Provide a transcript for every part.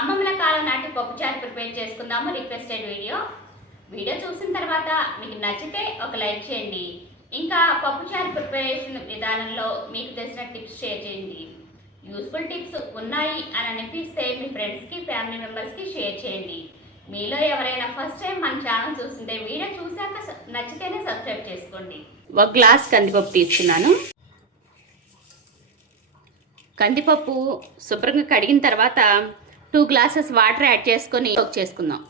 అమ్మమ్మల కాలం నాటి పప్పుచారు ప్రిపేర్ చేసుకుందాము. రిక్వెస్టెడ్ వీడియో చూసిన తర్వాత మీకు నచ్చితే ఒక లైక్ చేయండి. ఇంకా పప్పుచారు ప్రిపరేషన్ విధానంలో మీకు తెలిసిన టిప్స్ షేర్ చేయండి. యూస్ఫుల్ టిప్స్ ఉన్నాయి అని అనిపిస్తే మీ ఫ్రెండ్స్కి, ఫ్యామిలీ మెంబర్స్కి షేర్ చేయండి. మీలో ఎవరైనా ఫస్ట్ టైం మన ఛానల్ చూస్తుంటే వీడియో చూశాక నచ్చితేనే సబ్స్క్రైబ్ చేసుకోండి. ఒక గ్లాస్ కందిపప్పు తీసుకున్నాను. కందిపప్పు శుభ్రంగా కడిగిన తర్వాత 2 గ్లాసెస్ వాటర్ యాడ్ చేసుకొని కుక్ చేసుకుందాం.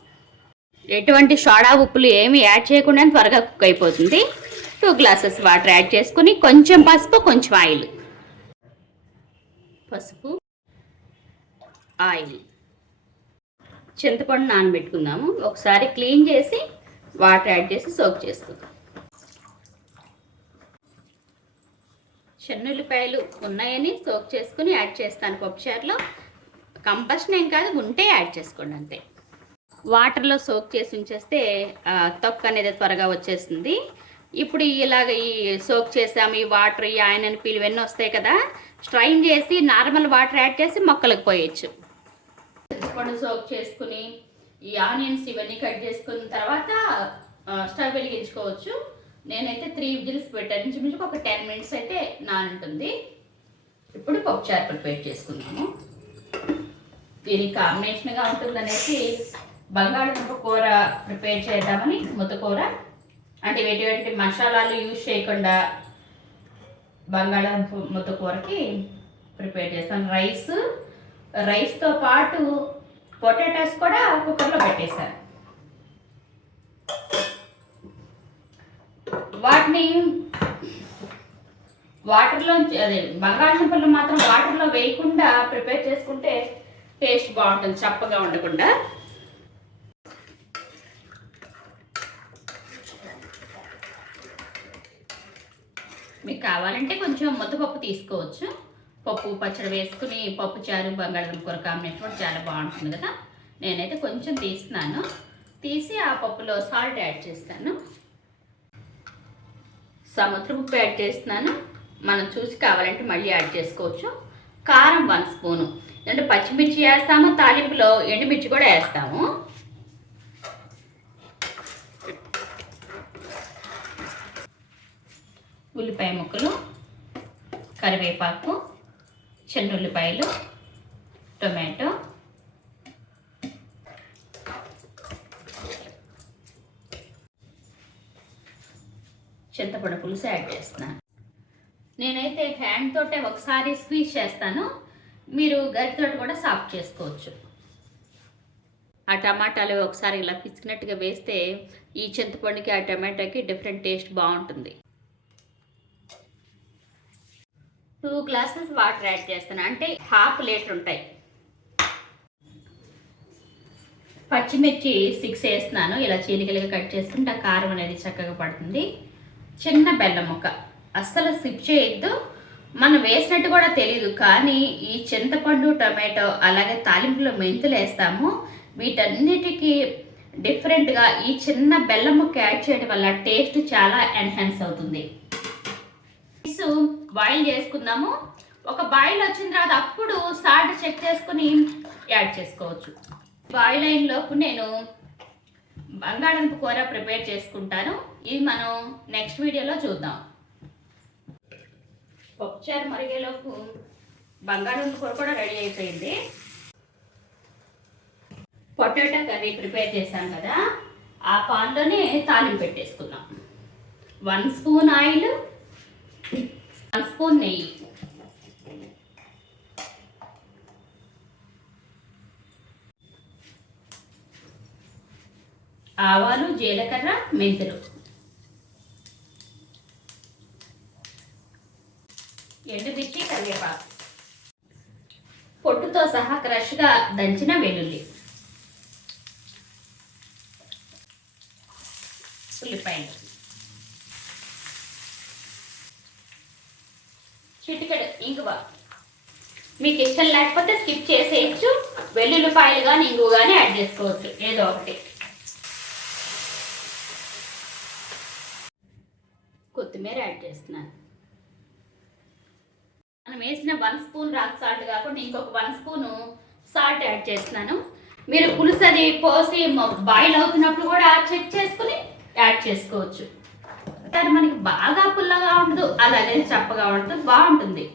ఎటువంటి సోడా ఉప్పులు ఏమి యాడ్ చేయకుండా త్వరగా కుక్ అయిపోతుంది. 2 గ్లాసెస్ వాటర్ యాడ్ చేసుకొని కొంచెం పసుపు, కొంచెం ఆయిల్. పసుపు, ఆయిల్, చింతపండు నానబెట్టుకుందాము. ఒకసారి క్లీన్ చేసి వాటర్ యాడ్ చేసి సోక్ చేసుకుందాం. చెన్నుల్లిపాయలు ఉన్నాయని సోక్ చేసుకుని యాడ్ చేస్తాను పప్పుచారులో. కంపల్సరీ ఏం కాదు, ఉంటే యాడ్ చేసుకోండి అంతే. వాటర్లో సోక్ చేసి ఉంచేస్తే తొక్క అనేది త్వరగా వచ్చేస్తుంది. ఇప్పుడు ఇలాగ ఈ సోక్ చేసాము, ఈ వాటర్, ఈ ఆయిన్ పీలు ఇవన్నీ వస్తాయి కదా, స్ట్రైన్ చేసి నార్మల్ వాటర్ యాడ్ చేసి మొక్కలకు పోయచ్చు. చింతపండు సోక్ చేసుకుని ఈ ఆనియన్స్ ఇవన్నీ కట్ చేసుకున్న తర్వాత స్టవ్ వెలిగించుకోవచ్చు. నేనైతే 3 విజిల్స్ పెట్టాను. ఇంచుమించుకు ఒక 10 మినిట్స్ అయితే నానుంటుంది. ఇప్పుడు పప్పుచారు ప్రిపేర్ చేసుకున్నాము. దీనికి కాంబినేషన్గా ఉంటుందనేసి బంగాళదుంప కూర ప్రిపేర్ చేద్దామని, ముద్దకూర అంటే ఎటువంటి మసాలాలు యూజ్ చేయకుండా బంగాళదుంప ముద్దకూరకి ప్రిపేర్ చేస్తాను. రైస్తో పాటు పొటాటోస్ కూడా కుక్కర్లో పెట్టేశాను. వాటిని వాటర్లో, అదే బంగాళదుంపలు మాత్రం వాటర్లో వేయకుండా ప్రిపేర్ చేసుకుంటే టేస్ట్ బాగుంటుంది, చప్పగా ఉండకుండా. మీకు కావాలంటే కొంచెం ముద్దపప్పు తీసుకోవచ్చు. పప్పు పచ్చడి వేసుకుని పప్పుచారు బంగాళదుంప కూర కాంబినేషన్ కూడా చాలా బాగుంటుంది కదా. నేనైతే కొంచెం తీస్తున్నాను. తీసి ఆ పప్పులో సాల్ట్ యాడ్ చేస్తాను. సముద్ర ఉప్పు యాడ్ చేస్తున్నాను. మనం చూసి కావాలంటే మళ్ళీ యాడ్ చేసుకోవచ్చు. కారం 1 స్పూను, అంటే పచ్చిమిర్చి వేస్తాము, తాలింపులో ఎండుమిర్చి కూడా వేస్తాము. ఉల్లిపాయ ముక్కలు, కరివేపాకు, చెన్నుల్లిపాయలు, టొమాటో, చింతపండు పులుసు యాడ్ చేస్తున్నాను. నేనైతే హ్యాండ్ తోటే ఒకసారి స్క్వీజ్ చేస్తాను. మీరు గరిటెతో కూడా సాఫ్ట్ చేసుకోవచ్చు. ఆ టమాటాలు ఒకసారి ఇలా పిచ్చినట్టుగా వేస్తే ఈ చింతపండుకి ఆ టమాటాకి డిఫరెంట్ టేస్ట్ బాగుంటుంది. 2 గ్లాసెస్ వాటర్ యాడ్ చేస్తాను, అంటే 1/2 లీటర్ ఉంటాయి. పచ్చిమిర్చి 6 వేస్తున్నాను. ఇలా చీలికలుగా కట్ చేసుకుంటే ఆ కారం అనేది చక్కగా పడుతుంది. చిన్న బెల్లం ముక్క, అస్సలు స్కిప్ చేయొద్దు. మనం వేసినట్టు కూడా తెలియదు, కానీ ఈ చింతపండు, టొమాటో, అలాగే తాలింపులో మెంతులు వేస్తాము. వీటన్నిటికీ డిఫరెంట్గా ఈ చిన్న బెల్లం ముక్క యాడ్ చేయడం వల్ల టేస్ట్ చాలా ఎన్హాన్స్ అవుతుంది. బాయిల్ చేసుకుందాము. ఒక బాయిల్ వచ్చిన తర్వాత అప్పుడు సాల్ట్ చెక్ చేసుకుని యాడ్ చేసుకోవచ్చు. బాయిల్ అయినలోపు నేను బంగాళదుంప కూర ప్రిపేర్ చేసుకుంటాను. ఇది మనం నెక్స్ట్ వీడియోలో చూద్దాం. పప్పుచారు మరిగేలోపు బంగాళదుంప కూర కూడా రెడీ అయిపోయింది. పొటాటో కర్రీ ప్రిపేర్ చేశాను కదా, ఆ పాన్లోనే తాలింపు పెట్టేసుకుందాం. 1 స్పూన్ ఆయిల్, 1 స్పూన్ నెయ్యి, ఆవాలు, జీలకర్ర, మెంతులు, ఎండుమిర్చి, కరివేపాకు, పొట్టుతో సహా క్రష్గా దంచిన వెల్లుల్లి, ఉల్లిపాయలు, చిటికెడు ఇంగువ. మీకు ఇష్టం లేకపోతే స్కిప్ చేసేయచ్చు. వెల్లుల్లిపాయలు కానీ ఇంగువ కానీ యాడ్ చేసుకోవచ్చు, ఏదో ఒకటి. కొత్తిమీర యాడ్ చేస్తున్నాను. మనం వేసిన 1 స్పూన్ రాక్ సాల్ట్ కాకుండా ఇంకొక 1 స్పూను సాల్ట్ యాడ్ చేస్తున్నాను. మీరు పులుసు అది పోసి బాయిల్ అవుతున్నప్పుడు కూడా చెక్ చేసుకుని యాడ్ చేసుకోవచ్చు. కానీ మనకి బాగా పుల్లగా ఉండదు, అలాగే చప్పగా ఉంటుంది, బాగుంటుంది.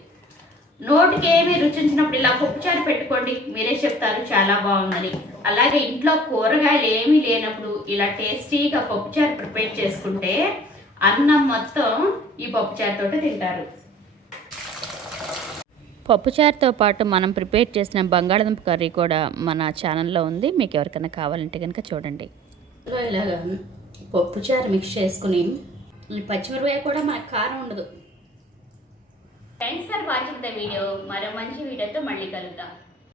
నోటికి ఏమి రుచించినప్పుడు ఇలా పప్పుచారు పెట్టుకోండి, మీరే చెప్తారు చాలా బాగుందని. అలాగే ఇంట్లో కూరగాయలు ఏమీ లేనప్పుడు ఇలా టేస్టీగా పప్పుచారు ప్రిపేర్ చేసుకుంటే అన్నం మొత్తం ఈ పప్పుచారుతో తింటారు. పప్పుచారుతో పాటు మనం ప్రిపేర్ చేసిన బంగాళదుంప కర్రీ కూడా మన ఛానల్లో ఉంది, మీకు ఎవరికైనా కావాలంటే కనుక చూడండి. ఇలాగా పప్పుచారు మిక్స్ చేసుకుని, ఈ పచ్చిమిరపకాయ కూడా మనకు కారం ఉండదు. Thanks for watching the video. మరో మంచి వీడియోతో మళ్ళీ కలుద్దాం.